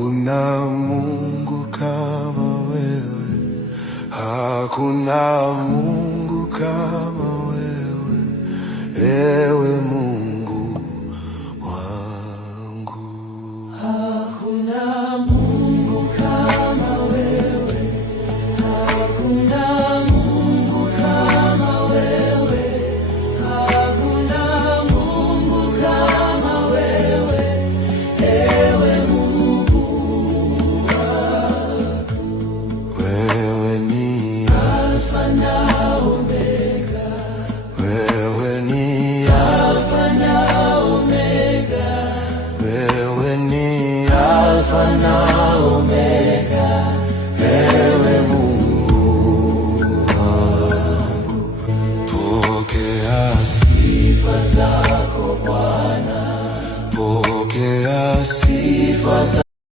Hakuna Mungu kama wewe, hakuna Mungu kama wewe, ewe Mungu wangu. Hakuna Mungu kama wewe, hakuna Mungu kama wewe, hakuna Mungu kama wewe, ewe Mungu wangu. Wewe ni Alfa na Omega, wewe ni Alfa na Omega, wewe ni Alfa na Omega, ewe Mungu wangu. Pokea sifa zako Bwana, pokea sifa